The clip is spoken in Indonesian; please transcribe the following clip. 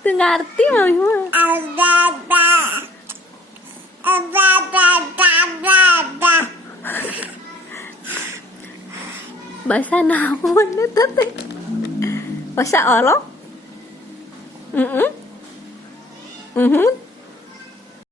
Tuh ngerti mami mah. Bahasa naon eta teh? Bahasa Arab?